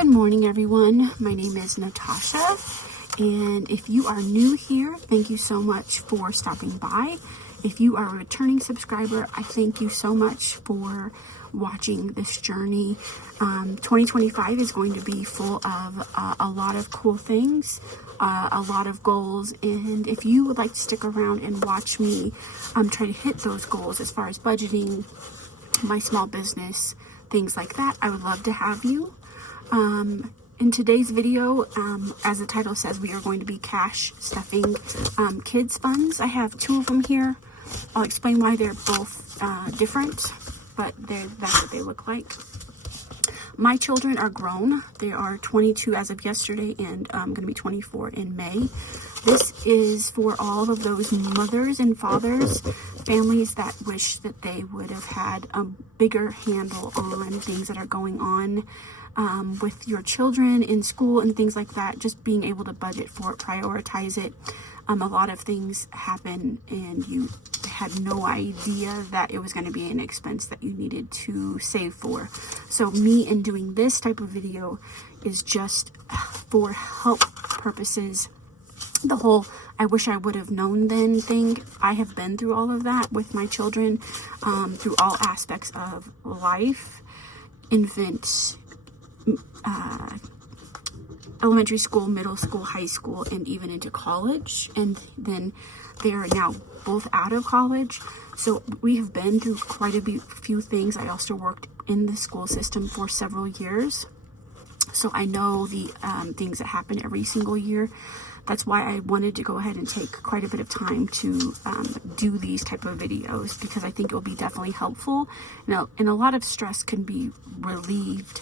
Good morning, everyone. My name is Natasha, and if you are new here, thank you so much for stopping by. If you are a returning subscriber, I thank you so much for watching this journey. 2025 is going to be full of a lot of cool things, a lot of goals, and if you would like to stick around and watch me try to hit those goals as far as budgeting, my small business, things like that, I would love to have you. In today's video, as the title says, we are going to be cash stuffing kids funds. I have two of them here. I'll explain why they're both different, but that's what they look like. My children are grown. They are 22 as of yesterday and going to be 24 in May. This is for all of those mothers and fathers, families that wish that they would have had a bigger handle on things that are going on with your children in school and things like that. Just being able to budget for it, prioritize it. A lot of things happen and you had no idea that it was going to be an expense that you needed to save for. So me in doing this type of video is just for help purposes. The whole I wish I would have known then thing, I have been through all of that with my children, through all aspects of life, infant, elementary school, middle school, high school, and even into college. And then they are now both out of college. So we have been through quite a few things. I also worked in the school system for several years. So I know the things that happen every single year. That's why I wanted to go ahead and take quite a bit of time to do these type of videos, because I think it will be definitely helpful. And a lot of stress can be relieved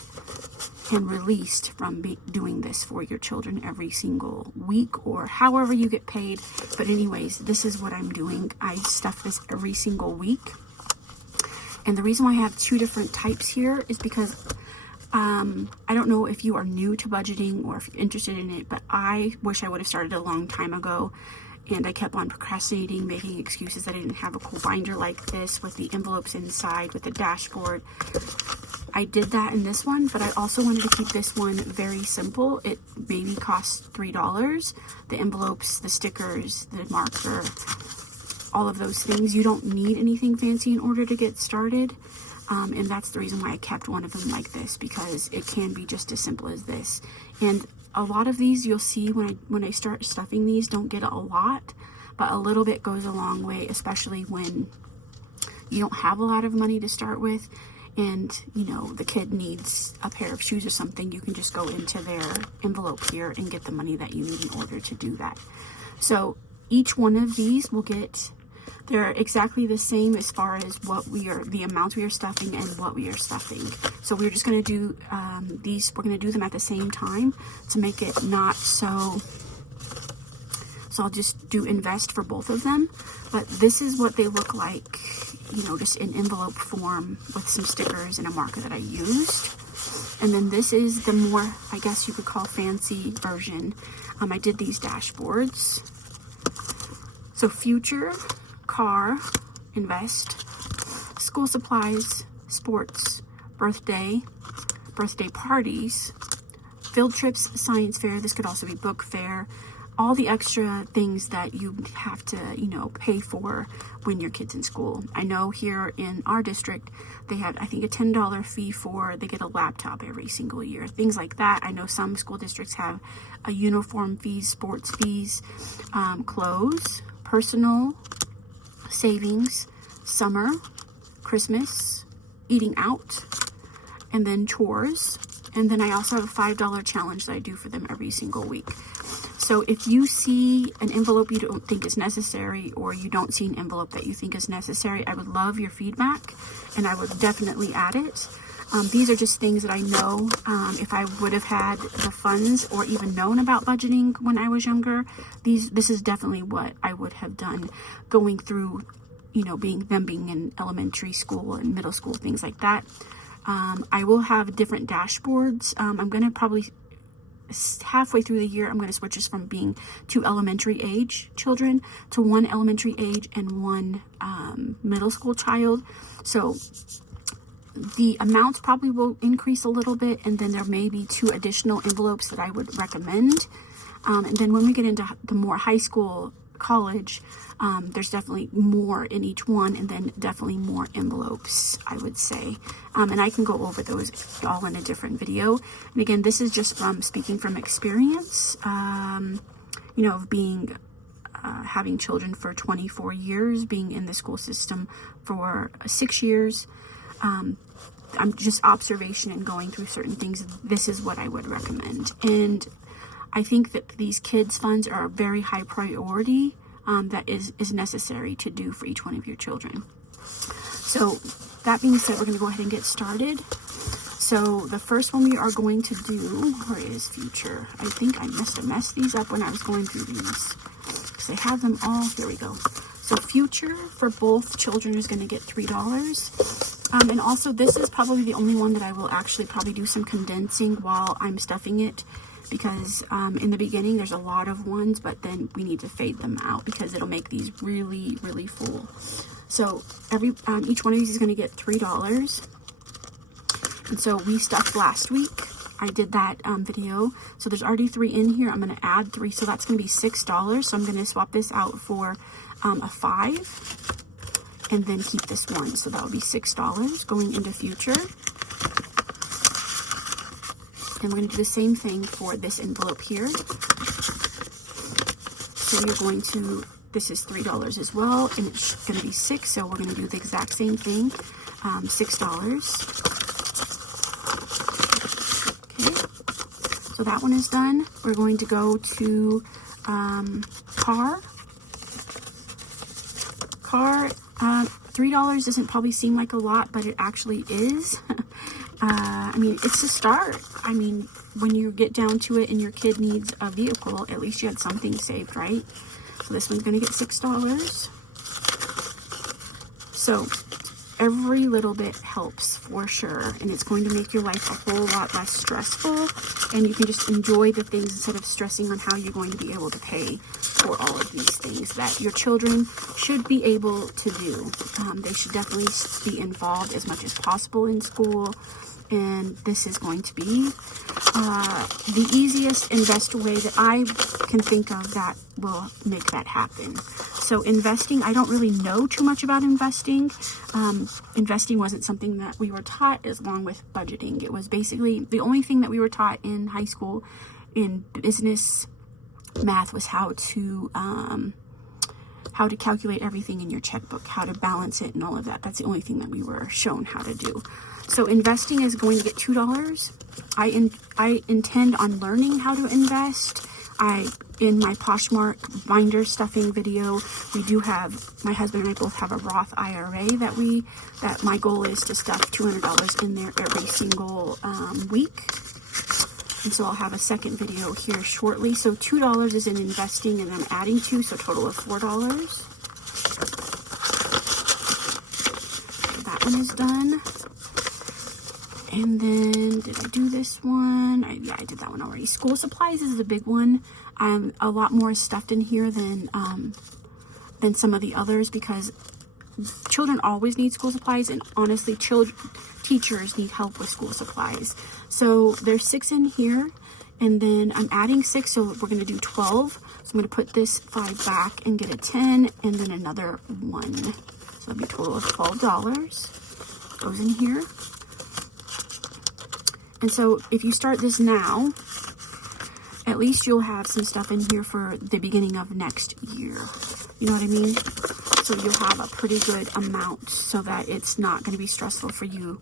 and released from doing this for your children every single week or however you get paid. But anyways, this is what I'm doing. I stuff this every single week. And the reason why I have two different types here is because I don't know if you are new to budgeting or if you're interested in it, but I wish I would have started a long time ago, and I kept on procrastinating, making excuses that I didn't have a cool binder like this with the envelopes inside with the dashboard. I did that in this one, but I also wanted to keep this one very simple. It maybe costs $3. The envelopes, the stickers, the marker, all of those things. You don't need anything fancy in order to get started. And that's the reason why I kept one of them like this, because it can be just as simple as this. And a lot of these you'll see when I start stuffing these don't get a lot, but a little bit goes a long way, especially when you don't have a lot of money to start with and you know the kid needs a pair of shoes or something. You can just go into their envelope here and get the money that you need in order to do that. So each one of these will get, they're exactly the same as far as the amount we are stuffing and what we are stuffing. So we're just going to do these, we're going to do them at the same time to make it not so I'll just do invest for both of them. But this is what they look like, you know, just in envelope form with some stickers and a marker that I used. And then this is the more, I guess you could call, fancy version. I did these dashboards. So future, car, invest, school supplies, sports, birthday parties, field trips, science fair. This could also be book fair. All the extra things that you have to, you know, pay for when your kid's in school. I know here in our district, they have, I think, a $10 fee they get a laptop every single year. Things like that. I know some school districts have a uniform fees, sports fees, clothes, personal, savings, summer, Christmas, eating out, and then chores. And then I also have a $5 challenge that I do for them every single week. So if you see an envelope you don't think is necessary, or you don't see an envelope that you think is necessary, I would love your feedback and I would definitely add it. These are just things that I know if I would have had the funds or even known about budgeting when I was younger, this is definitely what I would have done going through, you know, being in elementary school and middle school, things like that. I will have different dashboards. I'm going to probably halfway through the year, I'm going to switch this from being 2 elementary age children to 1 elementary age and 1 middle school child. So the amounts probably will increase a little bit, and then there may be 2 additional envelopes that I would recommend. And then when we get into the more high school, college, there's definitely more in each one, and then definitely more envelopes, I would say. And I can go over those all in a different video. And again, this is just from speaking from experience, you know, of being having children for 24 years, being in the school system for 6 years. I'm just observation and going through certain things. This is what I would recommend. And I think that these kids funds are a very high priority that is necessary to do for each one of your children. So that being said, we're going to go ahead and get started. So the first one we are going to do, where is future? I think I must have messed these up when I was going through these, because I have them all. Here we go. So future for both children is going to get $3. And also this is probably the only one that I will actually probably do some condensing while I'm stuffing it, because in the beginning there's a lot of ones, but then we need to fade them out because it'll make these really, really full. So each one of these is going to get $3. And so we stuffed last week. I did that video. So there's already 3 in here. I'm going to add 3. So that's going to be $6. So I'm going to swap this out for a 5. And then keep this 1. So that would be $6 going into future. And we're going to do the same thing for this envelope here. So you're going to, this is $3 as well, and it's going to be 6. So we're going to do the exact same thing, $6. So that one is done. We're going to go to car. $3 doesn't probably seem like a lot, but it actually is. I mean, it's a start. I mean, when you get down to it and your kid needs a vehicle, at least you had something saved, right? So this one's going to get $6. So every little bit helps for sure, and it's going to make your life a whole lot less stressful, and you can just enjoy the things instead of stressing on how you're going to be able to pay for all of these things that your children should be able to do. They should definitely be involved as much as possible in school, and this is going to be the easiest and best way that I can think of that will make that happen. So investing, I don't really know too much about investing. Investing wasn't something that we were taught along with budgeting. It was basically the only thing that we were taught in high school in business math was how to calculate everything in your checkbook, how to balance it and all of that. That's the only thing that we were shown how to do. So investing is going to get $2. I intend on learning how to invest. In my Poshmark binder stuffing video, we do have, my husband and I both have a Roth IRA that my goal is to stuff $200 in there every single week. And so I'll have a second video here shortly. So $2 is in investing, and I'm adding 2, so a total of $4. So that one is done. And then, did I do this one? Yeah, I did that one already. School supplies is a big one. A lot more stuffed in here than some of the others, because children always need school supplies, and honestly, teachers need help with school supplies. So there's 6 in here, and then I'm adding 6, so we're going to do 12. So I'm going to put this 5 back and get a 10, and then another 1. So that'll be a total of $12. Goes in here. And so if you start this now, at least you'll have some stuff in here for the beginning of next year. You know what I mean? So you'll have a pretty good amount so that it's not going to be stressful for you,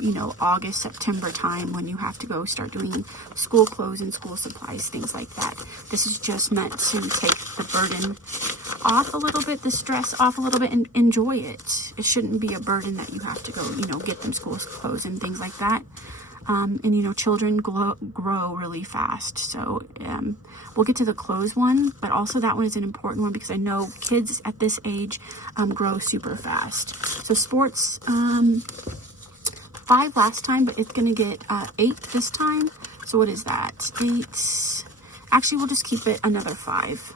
you know, August, September time when you have to go start doing school clothes and school supplies, things like that. This is just meant to take the burden off a little bit, the stress off a little bit, and enjoy it. It shouldn't be a burden that you have to go, you know, get them school clothes and things like that. And you know, children grow really fast. So we'll get to the clothes one, but also that one is an important one because I know kids at this age grow super fast. So sports, 5 last time, but it's going to get 8 this time. So what is that? 8. Actually, we'll just keep it another 5.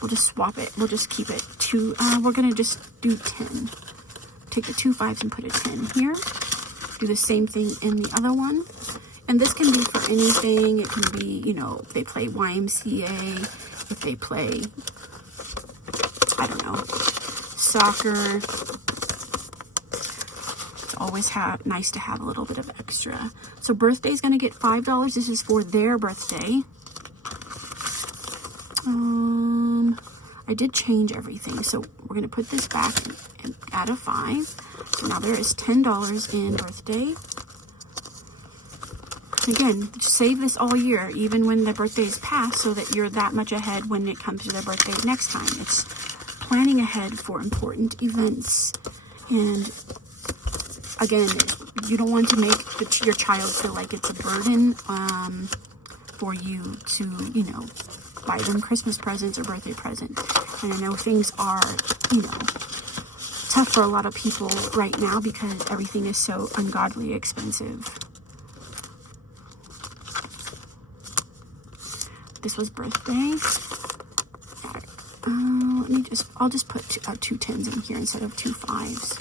We'll just swap it. We'll just keep it 2. We're going to just do 10 take the 2 5s and put a 10 here. Do the same thing in the other one. And this can be for anything. It can be, you know, if they play YMCA, if they play, I don't know, soccer. It's always nice to have a little bit of extra. So birthday's going to get $5. This is for their birthday. I did change everything, so we're going to put this back and add a 5. So now there is $10 in birthday. Again, save this all year, even when the birthday is past, so that you're that much ahead when it comes to their birthday next time. It's planning ahead for important events. And again, you don't want to make your child feel like it's a burden for you to, you know, buy them Christmas presents or birthday presents. And I know things are, you know, tough for a lot of people right now because everything is so ungodly expensive. This was birthday. I'll just put 2 10s in here instead of 2 5s.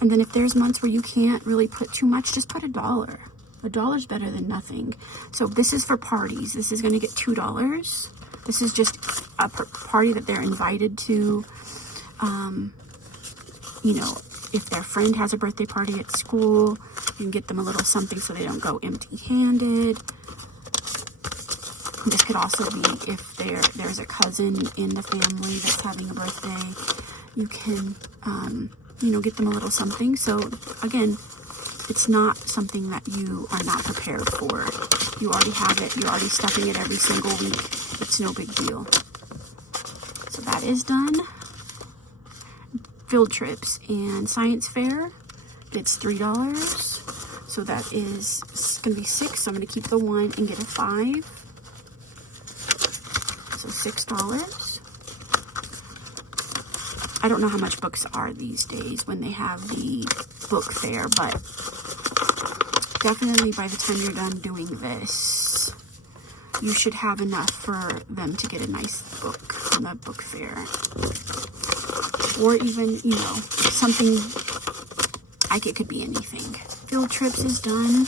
And then if there's months where you can't really put too much, just put $1. $1's better than nothing. So this is for parties. This is going to get $2. This is just a party that they're invited to. You know, if their friend has a birthday party at school, you can get them a little something so they don't go empty-handed. This could also be if there's a cousin in the family that's having a birthday. You can, you know, get them a little something. So, again, it's not something that you are not prepared for. You already have it. You're already stuffing it every single week. It's no big deal. So that is done. Field trips and science fair gets $3. So that is going to be 6. So I'm going to keep the 1 and get a 5. So $6. I don't know how much books are these days when they have the book fair, but definitely by the time you're done doing this, you should have enough for them to get a nice book from the book fair. Or even, you know, something, like it could be anything. Field trips is done.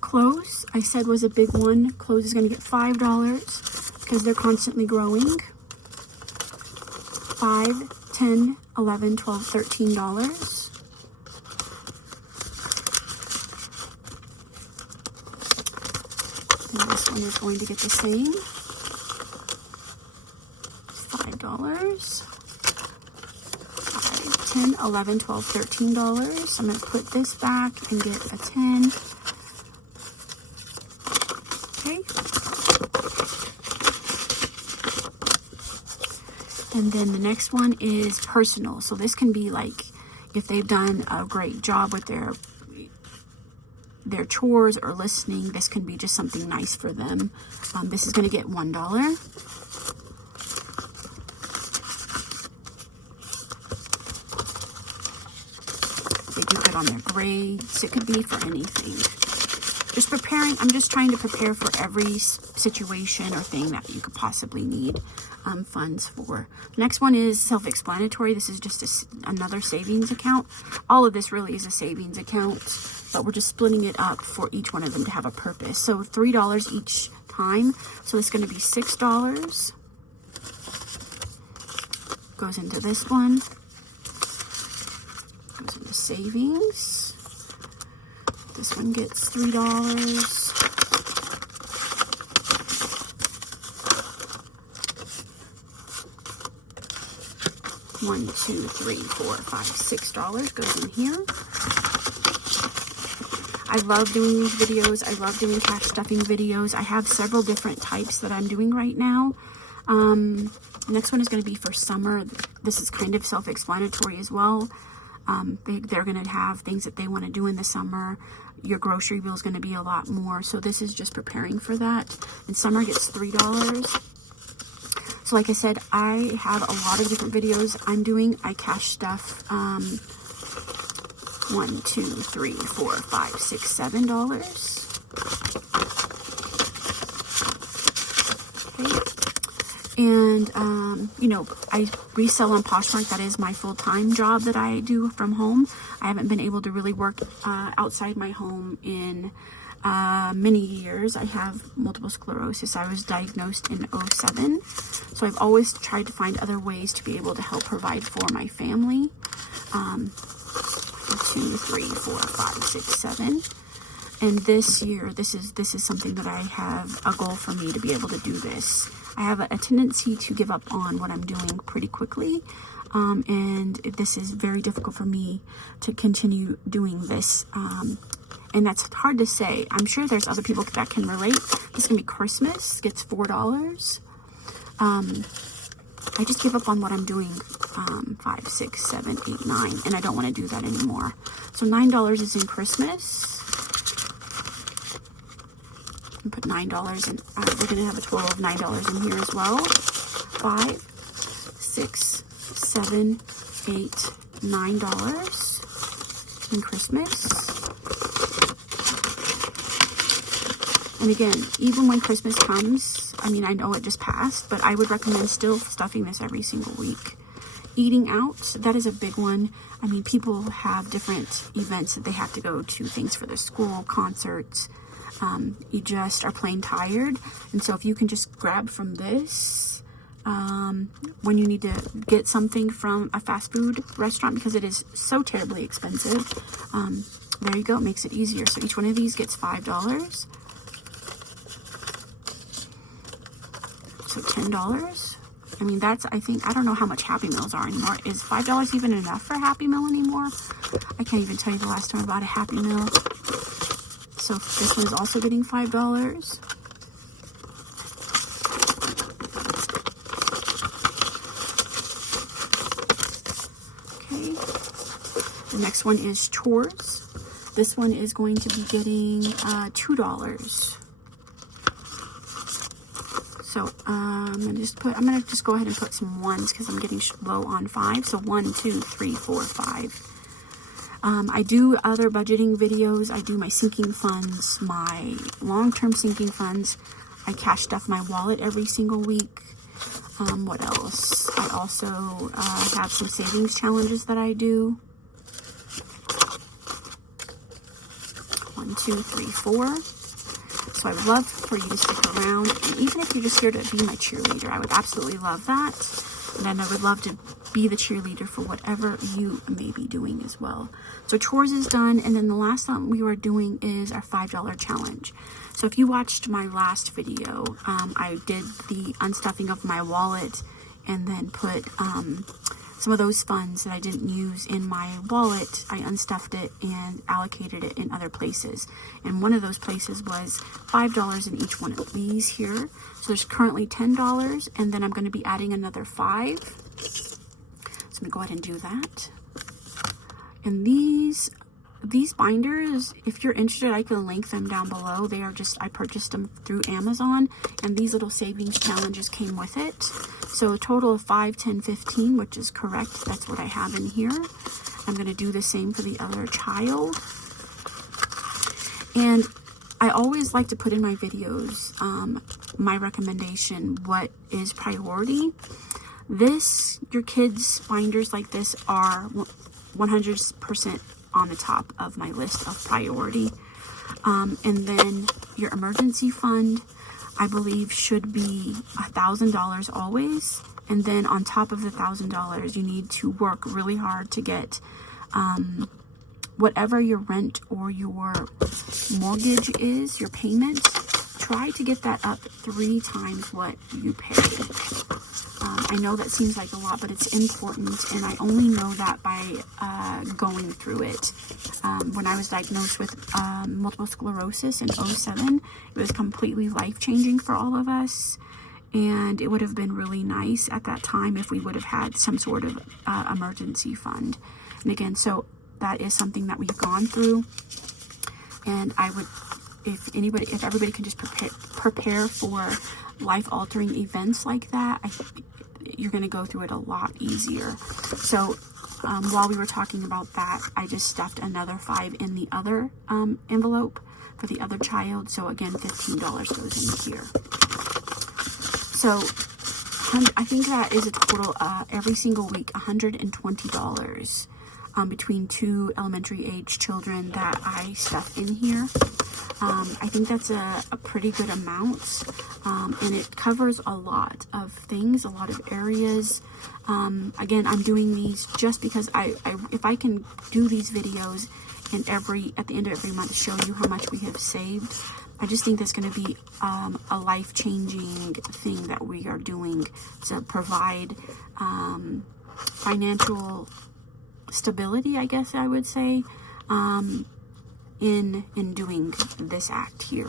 Clothes, I said, was a big one. Clothes is going to get $5 because they're constantly growing. 5, 10, 11, 12, $13. And this one is going to get the same. $5. 10, 11, 12, $13. So I'm going to put this back and get a 10. Okay. And then the next one is personal. So this can be like if they've done a great job with their chores or listening. This can be just something nice for them. This is going to get $1. They do good on their grades. It could be for anything. Just preparing. I'm just trying to prepare for every situation or thing that you could possibly need funds for. Next one is self-explanatory. This is just another savings account. All of this really is a savings account, but we're just splitting it up for each one of them to have a purpose. So $3 each time. So it's going to be $6. Goes into this one. Goes into savings. This one gets $3. 1, 2, 3, 4, 5, $6 goes in here. I love doing these videos. I love doing cash stuffing videos. I have several different types that I'm doing right now. Next one is going to be for summer. This is kind of self-explanatory as well. They're going to have things that they want to do in the summer. Your grocery bill is going to be a lot more. So this is just preparing for that. And summer gets $3. So like I said, I have a lot of different videos I'm doing. I cash stuff 1, 2, 3, 4, 5, 6, $7. Okay. And, you know, I resell on Poshmark. That is my full-time job that I do from home. I haven't been able to really work outside my home in many years. I have multiple sclerosis. I was diagnosed in 2007. So I've always tried to find other ways to be able to help provide for my family. 2, 3, 4, 5, 6, 7. And this year, this is something that I have a goal for me to be able to do this. I have a tendency to give up on what I'm doing pretty quickly. And this is very difficult for me to continue doing this. And that's hard to say. I'm sure there's other people that can relate. This is going to be Christmas. Gets $4. I just give up on what I'm doing. 5, 6, 7, 8, 9. And I don't want to do that anymore. So $9 is in Christmas. And put $9 in. We're going to have a total of $9 in here as well. 5, 6, 7, 8, $9 in Christmas. And again, even when Christmas comes, I mean, I know it just passed, but I would recommend still stuffing this every single week. Eating out, that is a big one. I mean, people have different events that they have to go to, things for their school, concerts. You just are plain tired. And so if you can just grab from this, when you need to get something from a fast food restaurant, because it is so terribly expensive, there you go, it makes it easier. So each one of these gets $5. So $10. I mean, that's, I think, I don't know how much Happy Meals are anymore. Is $5 even enough for a Happy Meal anymore? I can't even tell you the last time I bought a Happy Meal. So this one is also getting $5. Okay. The next one is chores. This one is going to be getting $2. So I'm gonna just go ahead and put some ones because I'm getting low on 5. So 1, 2, 3, 4, 5. I do other budgeting videos. I do my sinking funds, my long-term sinking funds. I cash stuff my wallet every single week. What else? I also have some savings challenges that I do. 1, 2, 3, 4. So I would love for you to stick around. And even if you're just here to be my cheerleader, I would absolutely love that. And then I would love to be the cheerleader for whatever you may be doing as well. So chores is done. And then the last one we were doing is our $5 challenge. So if you watched my last video, I did the unstuffing of my wallet and then put some of those funds that I didn't use in my wallet. I unstuffed it and allocated it in other places. And one of those places was $5 in each one of these here. So there's currently $10, and then I'm going to be adding another 5. So I'm going to go ahead and do that. And these binders, if you're interested, I can link them down below. They are just, I purchased them through Amazon, and these little savings challenges came with it. So a total of 5, 10, 15, which is correct. That's what I have in here. I'm going to do the same for the other child. And I always like to put in my videos my recommendation, what is priority. Your kids' binders like this are 100% on the top of my list of priority. And then your emergency fund, I believe, should be $1,000 always. And then on top of the $1,000, you need to work really hard to get whatever your rent or your mortgage is, your payment. Try to get that up 3 times what you pay. I know that seems like a lot, but it's important, and I only know that by going through it. When I was diagnosed with multiple sclerosis in 2007, it was completely life-changing for all of us, and it would have been really nice at that time if we would have had some sort of emergency fund. And again, so that is something that we've gone through, and I would, if everybody can just prepare for life-altering events like that, I think you're going to go through it a lot easier. So while we were talking about that, I just stuffed another 5 in the other envelope for the other child. So again, $15 goes in here. So I think that is a total, every single week, $120 between 2 elementary age children that I stuff in here. I think that's a pretty good amount, and it covers a lot of things, a lot of areas. Again, I'm doing these just because if I can do these videos and at the end of every month show you how much we have saved, I just think that's going to be a life-changing thing that we are doing to provide financial stability, I guess I would say, in doing this act here.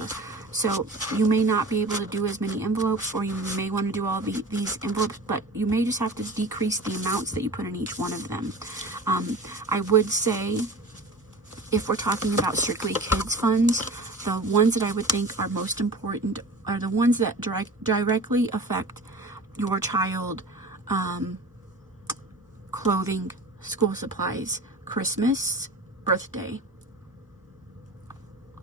So you may not be able to do as many envelopes, or you may want to do all these envelopes, but you may just have to decrease the amounts that you put in each one of them. I would say, if we're talking about strictly kids funds, the ones that I would think are most important are the ones that directly affect your child: clothing, school supplies, Christmas, birthday,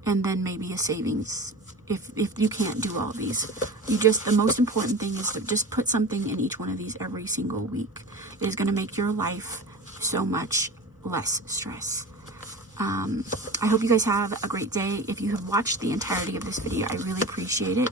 and then maybe a savings if you can't do all these. The most important thing is to just put something in each one of these every single week. It is going to make your life so much less stress. I hope you guys have a great day. If you have watched the entirety of this video, I really appreciate it.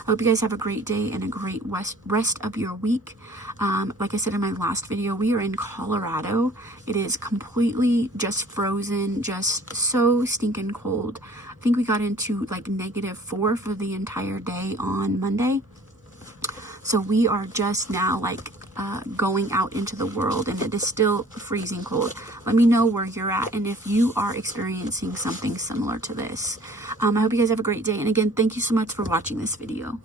I hope you guys have a great day and a great rest of your week. Like I said in my last video, we are in Colorado. It is completely just frozen, just so stinking cold. I think we got into like -4 for the entire day on Monday. So we are just now like going out into the world, and it is still freezing cold. Let me know where you're at and if you are experiencing something similar to this. I hope you guys have a great day. And again, thank you so much for watching this video.